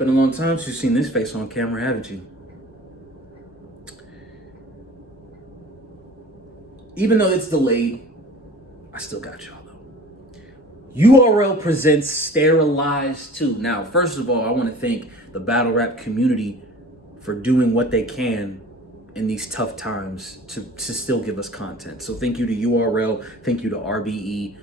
been a long time since you've seen this face on camera, haven't you? Even though it's delayed, I still got y'all though. URL presents Sterilized 2. Now, first of all, I want to thank the battle rap community for doing what they can in these tough times to still give us content. So thank you to URL, thank you to RBE,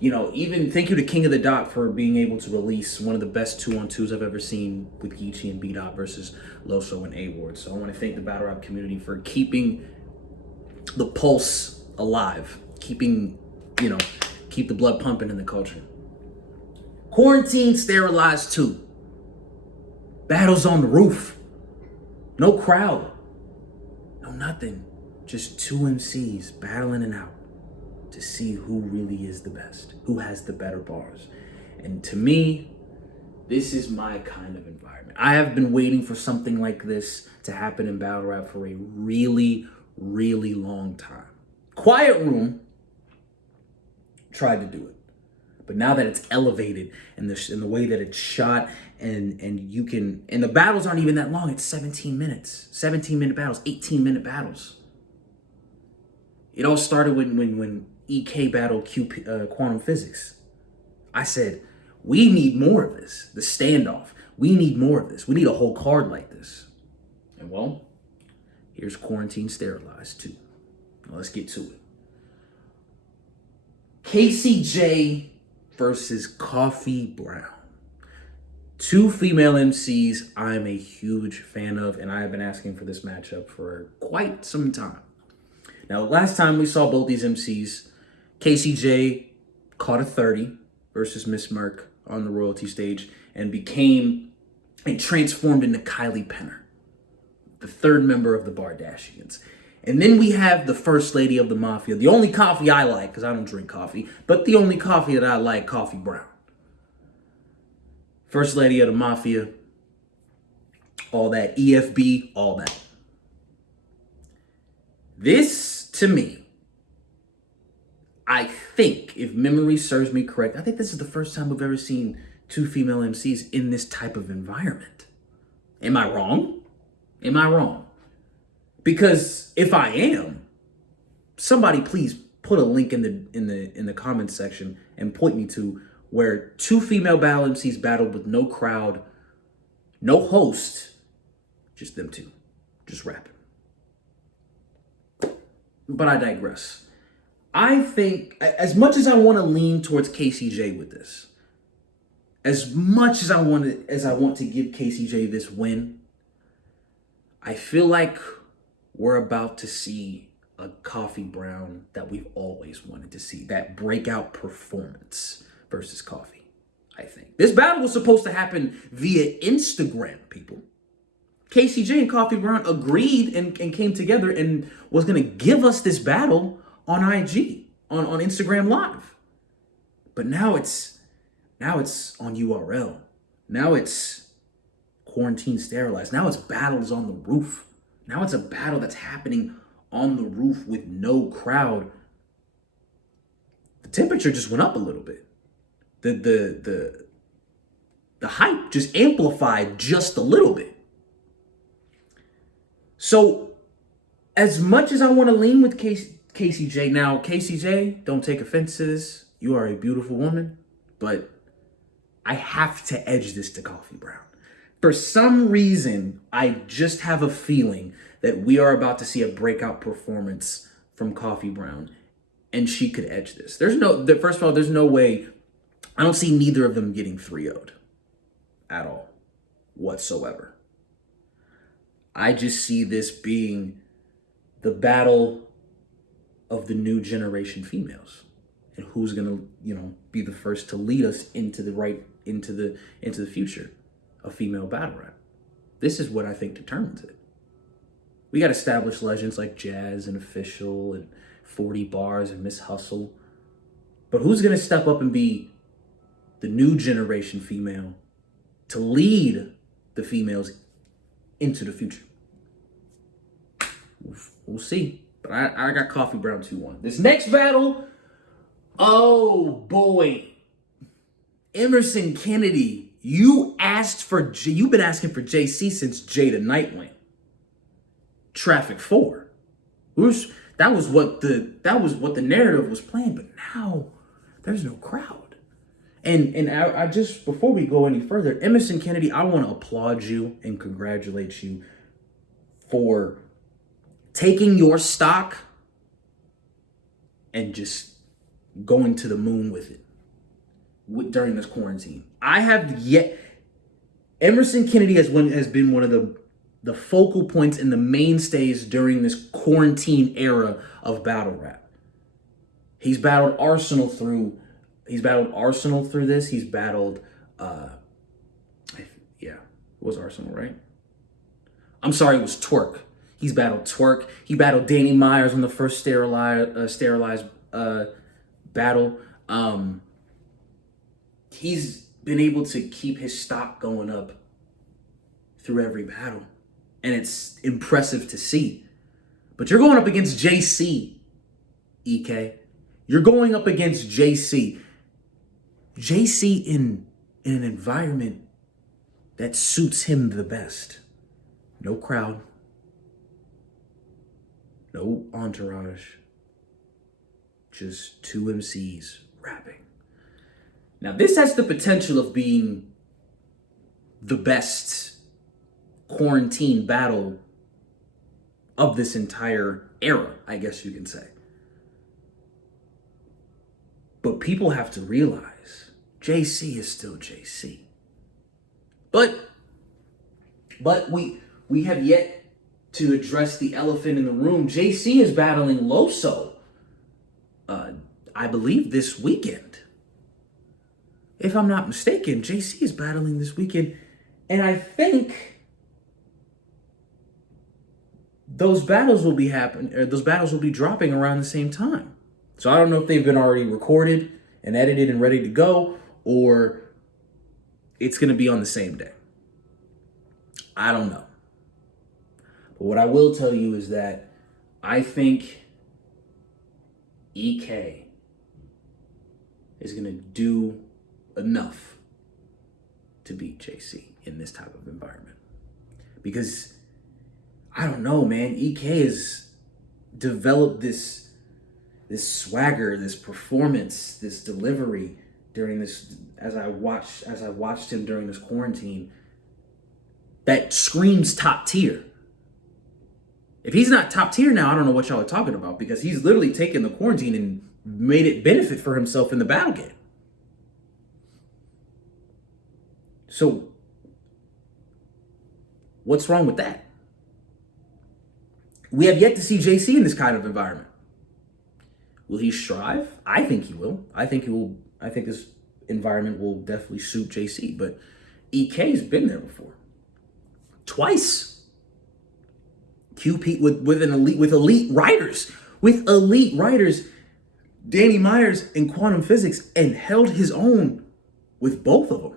even thank you to King of the Dot for being able to release one of the best 2-on-2s I've ever seen with Geechi and B-Dot versus Loso and A-Ward. So I want to thank the battle rap community for keeping the pulse alive, keep the blood pumping in the culture. Quarantine Sterilized 2. Battles on the roof. No crowd. No nothing. Just two MCs battling it out to see who really is the best, who has the better bars. And to me, this is my kind of environment. I have been waiting for something like this to happen in battle rap for a really, really long time. Quiet Room tried to do it, but now that it's elevated and the way that it's shot and the battles aren't even that long. It's 17 minutes, 17-minute battles, 18-minute battles. It all started when EK battled Quantum Physics. I said, we need more of this. The standoff. We need more of this. We need a whole card like this. And well, here's Quarantine Sterilized 2. Now let's get to it. KCJ versus Coffee Brown. Two female MCs I'm a huge fan of, and I have been asking for this matchup for quite some time. Now, last time we saw both these MCs, KCJ caught a 30 versus Miss Merck on the royalty stage and transformed into Kylie Penner, the third member of the Bardashians. And then we have the first lady of the Mafia, the only coffee I like, because I don't drink coffee, but the only coffee that I like, Coffee Brown. First lady of the Mafia, all that, EFB, all that. This, to me, I think, if memory serves me correct, I think this is the first time we've ever seen two female MCs in this type of environment. Am I wrong? Am I wrong? Because if I am, somebody please put a link in the comments section and point me to where two female battle MCs battled with no crowd, no host, just them two, just rapping. But I digress. I think, as much as I want to lean towards KCJ with this, as much as I want to give KCJ this win, I feel like we're about to see a Coffee Brown that we've always wanted to see. That breakout performance versus Coffee, I think. This battle was supposed to happen via Instagram, people. KCJ and Coffee Brown agreed and came together and was going to give us this battle on IG, on Instagram Live. But now it's on URL. Now it's Quarantine Sterilized. Now it's battles on the roof. Now it's a battle that's happening on the roof with no crowd. The temperature just went up a little bit. The hype just amplified just a little bit. So as much as I want to lean with KCJ, now KCJ, don't take offense to this. You are a beautiful woman, but I have to edge this to Coffee Brown. For some reason, I just have a feeling that we are about to see a breakout performance from Coffee Brown, and she could edge this. First of all, there's no way. I don't see neither of them getting 3-0'd at all, whatsoever. I just see this being the battle of the new generation females, and who's gonna, be the first to lead us into the future of female battle rap. This is what I think determines it. We got established legends like Jazz and Official and 40 Bars and Miss Hustle, but who's gonna step up and be the new generation female to lead the females into the future? We'll see. But I got Coffee Brown 2-1. This next battle, oh boy. Emerson Kennedy. You've been asking for JC since Jada Nightwing. Traffic 4. That was what the narrative was playing, but now there's no crowd. And I just, before we go any further, Emerson Kennedy, I want to applaud you and congratulate you for taking your stock and just going to the moon with it during this quarantine. Emerson Kennedy has been one of the focal points and the mainstays during this quarantine era of battle rap. He's battled Arsenal through this. He's battled, it was Arsenal, right? I'm sorry, it was Twork. He's battled Twork. He battled Danny Myers on the first sterilized battle. He's been able to keep his stock going up through every battle. And it's impressive to see. But you're going up against JC, EK. You're going up against JC. JC in an environment that suits him the best. No crowd. No entourage. Just 2 MCs rapping. Now, this has the potential of being the best quarantine battle of this entire era, I guess you can say. But people have to realize JC is still JC. But we have yet to address the elephant in the room. JC is battling Loso, I believe this weekend. If I'm not mistaken, JC is battling this weekend. And I think those battles will be dropping around the same time. So I don't know if they've been already recorded and edited and ready to go, or it's going to be on the same day. I don't know. But what I will tell you is that I think EK is going to do enough to beat JC in this type of environment. Because, I don't know, man, EK has developed this swagger, this performance, this delivery during this, as I watched him during this quarantine, that screams top tier. If he's not top tier now, I don't know what y'all are talking about, because he's literally taken the quarantine and made it benefit for himself in the battle game. So, what's wrong with that? We have yet to see JC in this kind of environment. Will he strive? I think he will. I think this environment will definitely suit JC, but EK's been there before. Twice. QP with elite writers, Danny Myers in quantum physics, and held his own with both of them.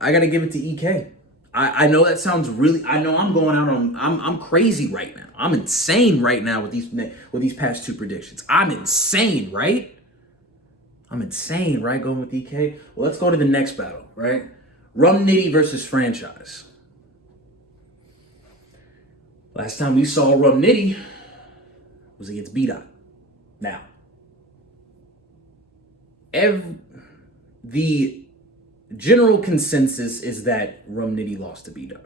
I gotta give it to EK. I know that sounds really, I know I'm going out on, I'm crazy right now. I'm insane right now with these past 2 predictions. I'm insane, right? I'm insane, right? Going with EK. Well, let's go to the next battle, right? Rum Nitty versus Franchise. Last time we saw Rum Nitty was against B-Dot. Now, the general consensus is that Rum Nitty lost to B-Dot.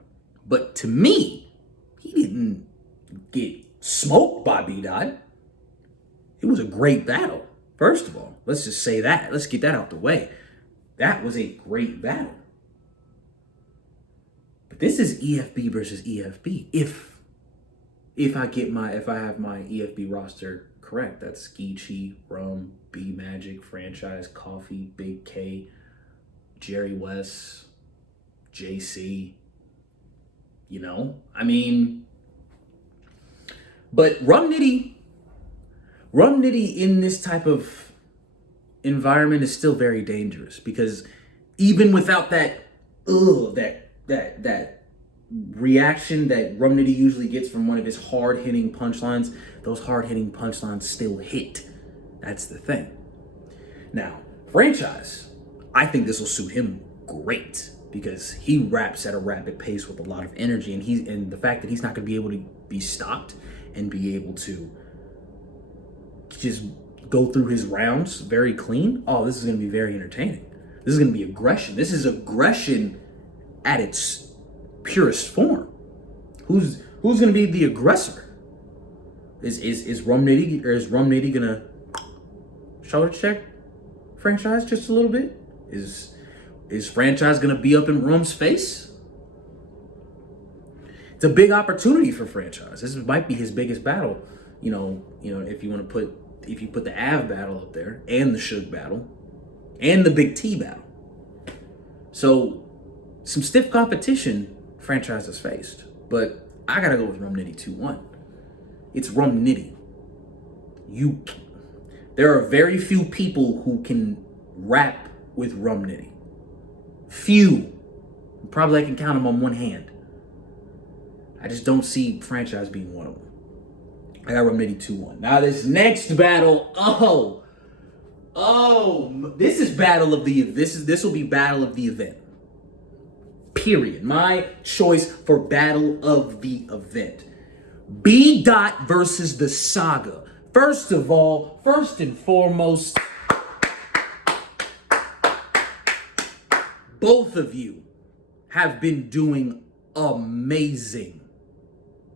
But to me, he didn't get smoked by B-Dot. It was a great battle. First of all, let's just say that. Let's get that out the way. That was a great battle. But this is EFB versus EFB. If I have my EFB roster correct, that's Geechi, Rum, B Magic, Franchise, Coffee, Big K, Jerry WESS, JC, but Rum Nitty in this type of environment is still very dangerous, because even without that reaction that Rum Nitty usually gets from one of his hard-hitting punchlines, those hard-hitting punchlines still hit. That's the thing. Now, Franchise, I think this will suit him great because he raps at a rapid pace with a lot of energy, and the fact that he's not going to be able to be stopped and be able to just go through his rounds very clean. Oh, this is going to be very entertaining. This is going to be aggression. This is aggression at its purest form. Who's going to be the aggressor? Is Rum Nitty gonna shoulder check Franchise just a little bit? Is Franchise gonna be up in Rum's face? It's a big opportunity for Franchise. This might be his biggest battle. You know, if you put the Av battle up there, and the Suge battle, and the Big T battle. So some stiff competition Franchise has faced, but I gotta go with Rum Nitty 2-1. It's Rum Nitty. There are very few people who can rap with Rum Nitty. Few. Probably I can count them on one hand. I just don't see Franchise being one of them. I got Rum Nitty 2-1. Now this next battle, this will be battle of the event. Period. My choice for battle of the event. B. Dot versus the Saga. First and foremost, both of you have been doing amazing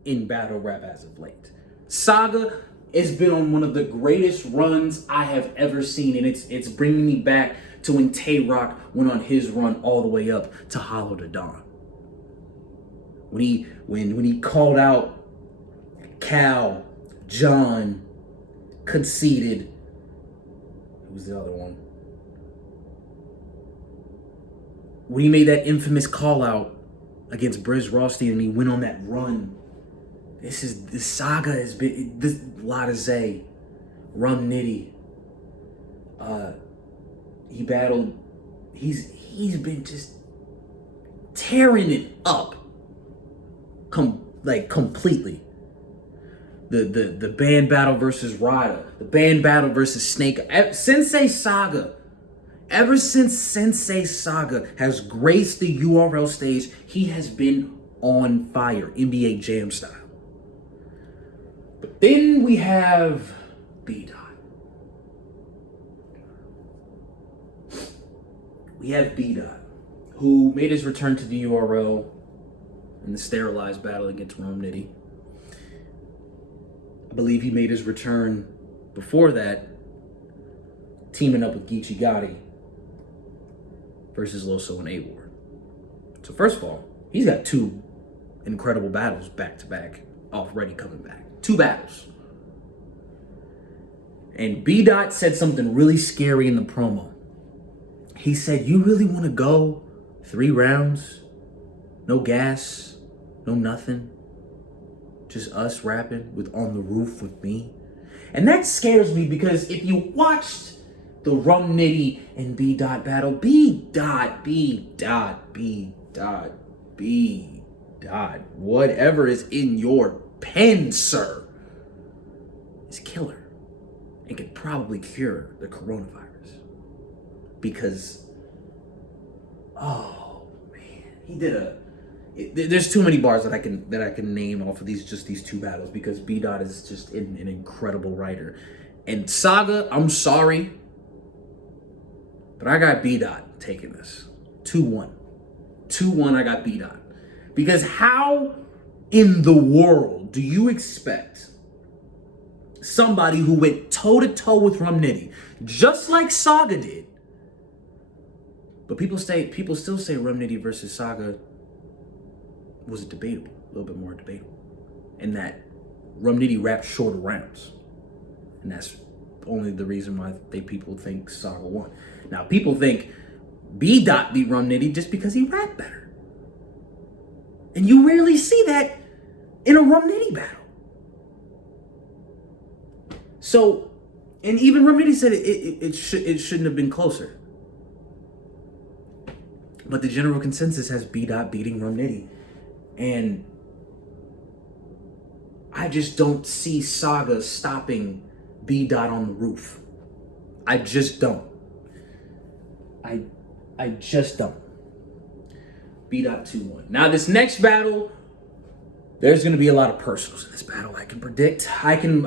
in battle rap as of late. Saga has been on one of the greatest runs I have ever seen, and it's bringing me back to when Twork went on his run all the way up to Hollow to Dawn. When he called out Cal, John, Conceited. Who was the other one? When he made that infamous call out against Briz Rothstein and he went on that run. This Saga has been this Lotta Zay, Rum Nitty. He battled. He's been just tearing it up. Completely. The band battle versus Rada, the band battle versus Snake. Sensei Saga. Ever since Sensei Saga has graced the URL stage, he has been on fire, NBA Jam style. But then we have B. Dot. We have B. Dot, who made his return to the URL in the Sterilized battle against Rum Nitty. I believe he made his return before that, teaming up with Geechi Gotti versus Loso and A-Ward. So first of all, he's got two incredible battles back to back, already coming back. 2 battles. And B. Dot said something really scary in the promo. He said, "You really want to go 3 rounds? No gas, no nothing. Just us rapping with On the Roof with me." And that scares me because if you watched the Rum Nitty and B. Dot battle, B. Dot, whatever is in your pen, sir, is killer and could probably cure the coronavirus. Because, oh man, he did there's too many bars that I can name off of these 2 battles because B. Dot is just an incredible writer. And Saga, I'm sorry, but I got B. Dot taking this 2-1. 2-1, I got B. Dot. Because how in the world do you expect somebody who went toe-to-toe with Rum Nitty, just like Saga did, but people still say Rum Nitty versus Saga was debatable, a little bit more debatable, and that Rum Nitty rapped shorter rounds, and that's only the reason why people think Saga won. Now people think B. Dot beat Rum Nitty just because he rapped better, and you rarely see that in a Rum Nitty battle. So, and even Rum Nitty said it shouldn't have been closer. But the general consensus has B. Dot beating Rum Nitty. And I just don't see Saga stopping B. Dot on the roof. I just don't. I just don't. B.21. Now this next battle, there's going to be a lot of personals in this battle. I can predict. I can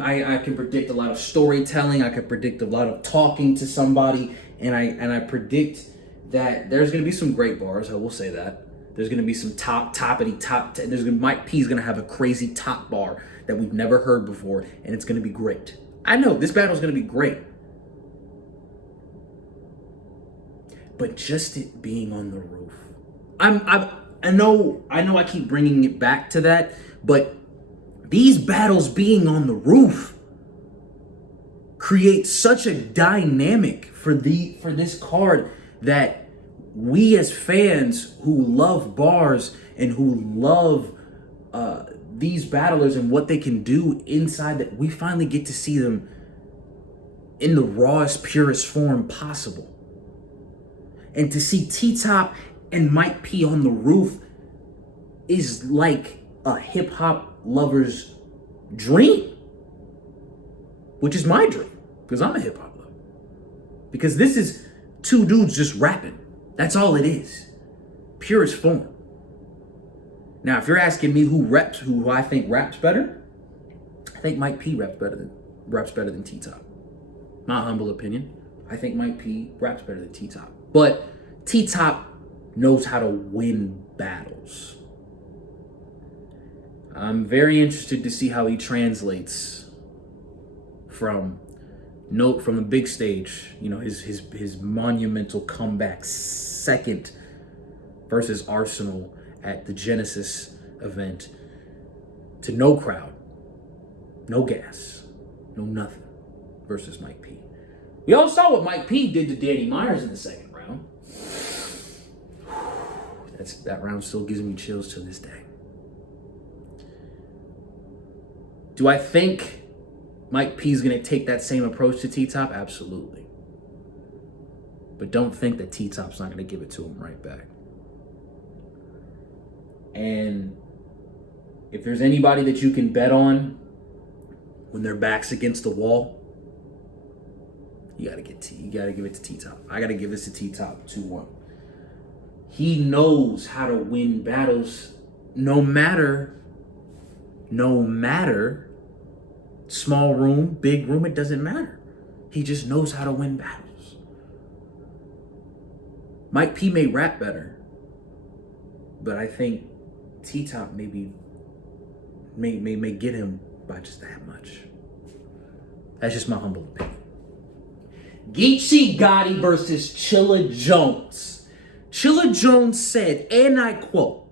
predict a lot of storytelling. I can predict a lot of talking to somebody, and I predict that there's going to be some great bars. I will say that there's going to be some toppity top. Mike P is going to have a crazy top bar that we've never heard before, and it's going to be great. I know this battle is going to be great, but just it being on the roof, I know I keep bringing it back to that, but these battles being on the roof create such a dynamic for this card that we as fans who love bars and who love these battlers and what they can do inside, that we finally get to see them in the rawest, purest form possible. And to see T-Top and Mike P on the roof is like a hip-hop lover's dream, which is my dream, because I'm a hip-hop lover. Because this is two dudes just rapping. That's all it is. Purest form. Now, if you're asking me who I think raps better, I think Mike P raps better than T-Top. My humble opinion. I think Mike P raps better than T-Top. But T-Top knows how to win battles. I'm very interested to see how he translates from the big stage, his monumental comeback second versus Arsenal at the Genesis event, to no crowd, no gas, no nothing, versus Mike P. We all saw what Mike P did to Danny Myers in the second round. That round still gives me chills to this day. Do I think Mike P is going to take that same approach to T-Top? Absolutely. But don't think that T-Top's not going to give it to him right back. And if there's anybody that you can bet on when their back's against the wall, you gotta give it to T-Top. I gotta give this to T-Top 2-1. He knows how to win battles no matter small room, big room, it doesn't matter. He just knows how to win battles. Mike P may rap better, but I think T-Top maybe may get him by just that much. That's just my humble opinion. Geechi Gotti versus CHILLA Jones. CHILLA Jones said, and I quote,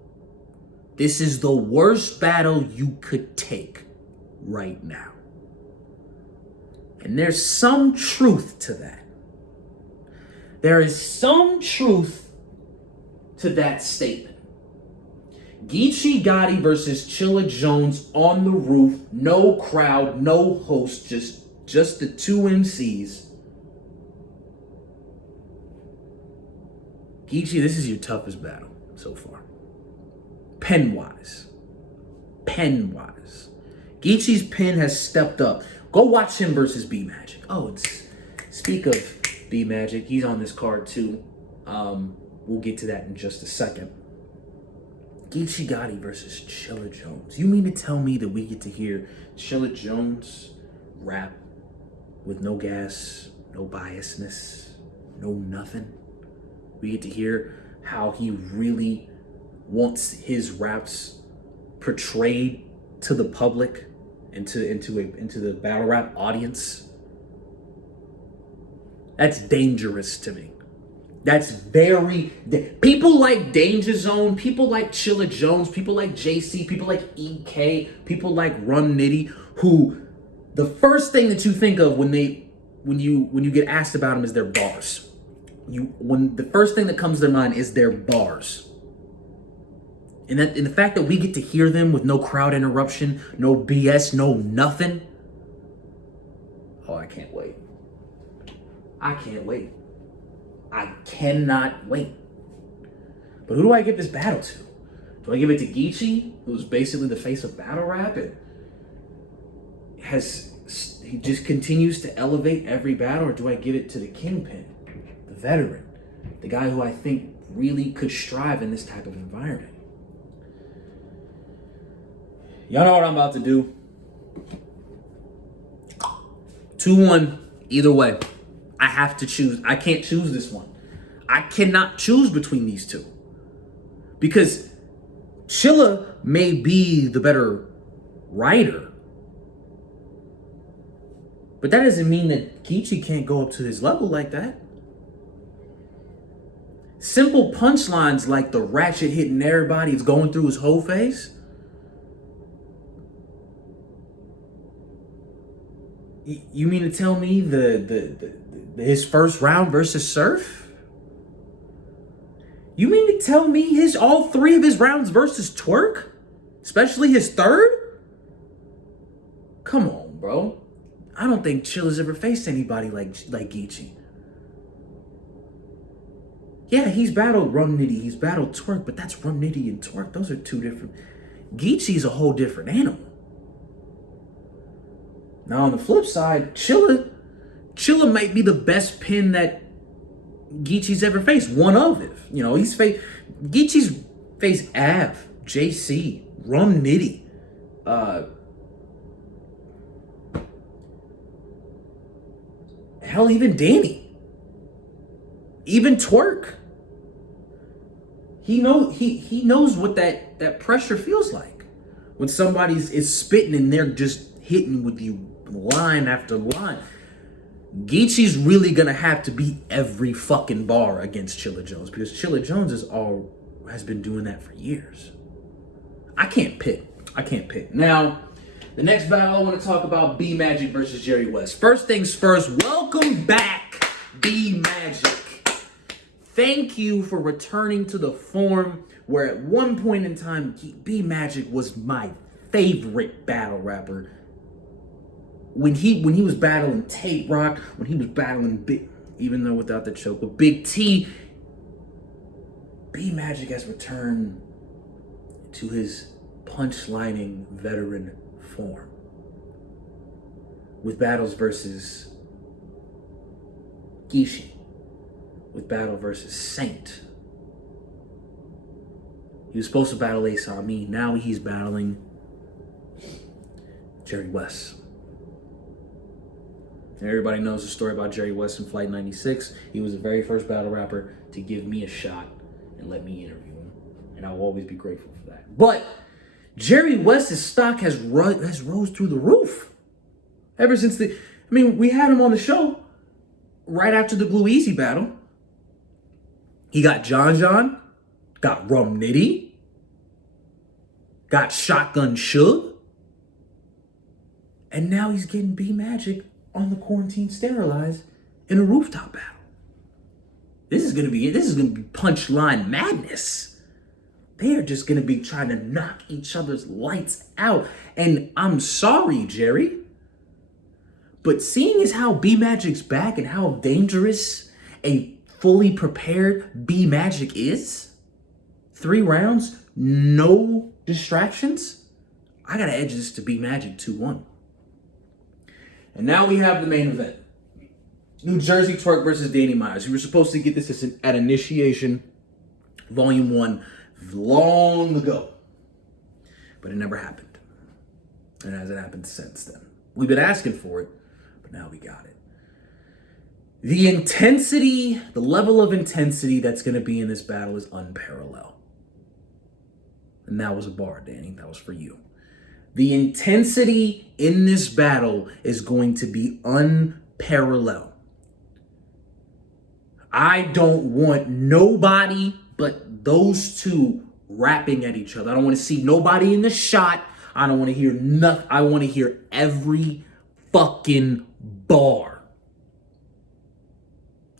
"This is the worst battle you could take right now." And there's some truth to that. There is some truth to that statement. Geechi Gotti versus CHILLA Jones on the roof, no crowd, no host, just the two MCs. Geechi, this is your toughest battle so far. Pen-wise. Geechi's pen has stepped up. Go watch him versus B Magic. Speak of B Magic, he's on this card too. We'll get to that in just a second. Geechi Gotti versus CHILLA Jones. You mean to tell me that we get to hear CHILLA Jones rap with no gas, no biasness, no nothing? We get to hear how he really wants his raps portrayed to the public, into the battle rap audience. That's dangerous to me. That's people like Danger Zone, people like CHILLA Jones, people like JC, people like EK, people like Run Nitty, who the first thing that you think of when you get asked about them is their bars. When the first thing that comes to their mind is their bars. And the fact that we get to hear them with no crowd interruption, no BS, no nothing. Oh, I can't wait. I cannot wait. But who do I give this battle to? Do I give it to Geechi, who's basically the face of battle rap and he just continues to elevate every battle, or do I give it to the Kingpin, the veteran, The guy who I think really could strive in this type of environment. Y'all know what I'm about to do. 2-1, either way. I have to choose. I can't choose this one. I cannot choose between these two. Because CHILLA may be the better writer. But that doesn't mean that Geechi can't go up to his level like that. Simple punchlines like the ratchet hitting everybody, it's going through his whole face. You mean to tell me his first round versus Surf? You mean to tell me all 3 of his rounds versus Twork? Especially his third? Come on, bro. I don't think CHILLA's ever faced anybody like Geechi. Yeah, he's battled Rum Nitty, he's battled Twork, but that's Rum Nitty and Twork. Those are 2 different. Geechi's a whole different animal. Now on the flip side, CHILLA might be the best pin that Geechi's ever faced. One of it. You know, Geechi's faced Av, JC, Rum Nitty, hell, even Danny, even Twork. He knows what that pressure feels like when somebody's is spitting and they're just hitting with you line after line. Geechi's really gonna have to beat every fucking bar against Chilla Jones because Chilla Jones has been doing that for years. I can't pick. Now, the next battle I want to talk about, B Magic versus Jerry West. First things first, welcome back, B Magic. Thank you for returning to the form where at one point in time, B Magic was my favorite battle rapper. When he was battling Tate Rock, when he was battling Big, even though without the choke, with Big T, B Magic has returned to his punchlining veteran form with battles versus Geechi, with battle versus Saint. He was supposed to battle Ace Ami. Now he's battling Jerry West. Everybody knows the story about Jerry West in Flight 96. He was the very first battle rapper to give me a shot and let me interview him. And I will always be grateful for that. But Jerry West's stock has rose through the roof. Ever since we had him on the show right after the Glue Easy battle. He got John, got Rum Nitty, got Shotgun Suge, and now he's getting B Magic on the Quarantine Sterilized in a rooftop battle. This is gonna be punchline madness. They are just gonna be trying to knock each other's lights out. And I'm sorry, Jerry, but seeing as how B Magic's back and how dangerous a fully prepared B Magic is, 3 rounds, no distractions, I gotta edge this to B Magic 2-1. And now we have the main event. New Jersey Twork versus Danny Myers. We were supposed to get this at Initiation Volume 1 long ago. But it never happened. And it hasn't happened since then. We've been asking for it, but now we got it. The intensity, the level of intensity that's going to be in this battle is unparalleled. And that was a bar, Danny. That was for you. The intensity in this battle is going to be unparalleled. I don't want nobody but those two rapping at each other. I don't want to see nobody in the shot. I don't want to hear nothing. I want to hear every fucking bar.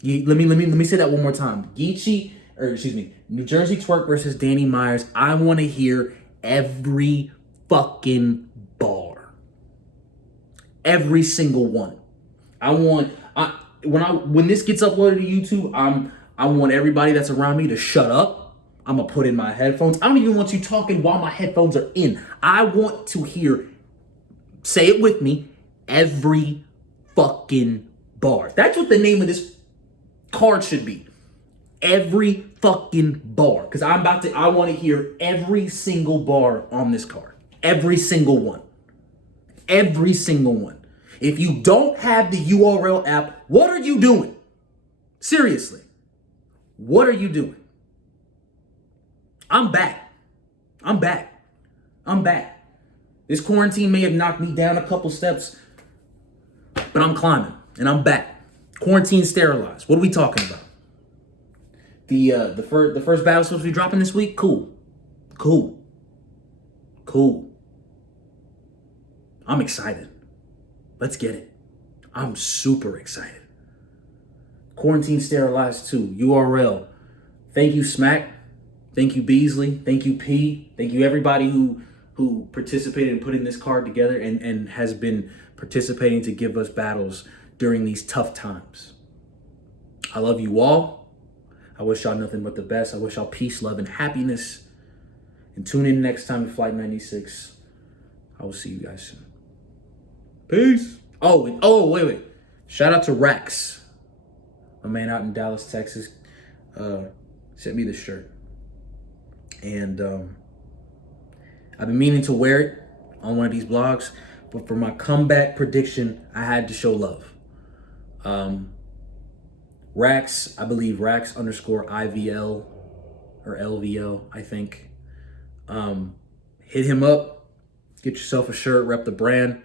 Let me say that one more time. New Jersey Twork versus Danny Myers. I want to hear every fucking bar. Every single one. When this gets uploaded to YouTube, I want everybody that's around me to shut up. I'm gonna put in my headphones. I don't even want you talking while my headphones are in. I want to hear, say it with me, every fucking bar. That's what the name of this card should be. Every fucking bar. Because I want to hear every single bar on this card. Every single one. Every single one. If you don't have the URL app, what are you doing? Seriously. What are you doing? I'm back. I'm back. I'm back. This quarantine may have knocked me down a couple steps, but I'm climbing and I'm back. Quarantine sterilized. What are we talking about? The first battle supposed to be dropping this week? Cool. I'm excited. Let's get it. I'm super excited. Quarantine Sterilized 2, URL. Thank you, Smack. Thank you, Beasley. Thank you, P. Thank you, everybody who participated in putting this card together and has been participating to give us battles during these tough times. I love you all. I wish y'all nothing but the best. I wish y'all peace, love, and happiness. And tune in next time to Flight 96. I will see you guys soon. Peace. Wait. Shout out to Rax. My man out in Dallas, Texas. Sent me this shirt. And I've been meaning to wear it on one of these blogs. But for my comeback prediction, I had to show love. Rax, I believe Rax _IVL or LVL, I think. Hit him up. Get yourself a shirt, rep the brand.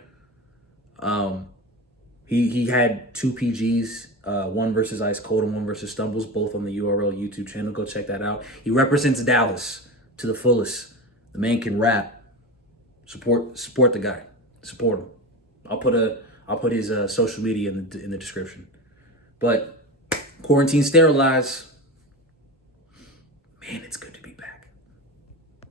He had 2 PGs, one versus Ice Cold and one versus Stumbles, both on the URL YouTube channel. Go check that out. He represents Dallas to the fullest. The man can rap. Support the guy. Support him. I'll put his social media in the description. But Quarantine Sterilized, man, it's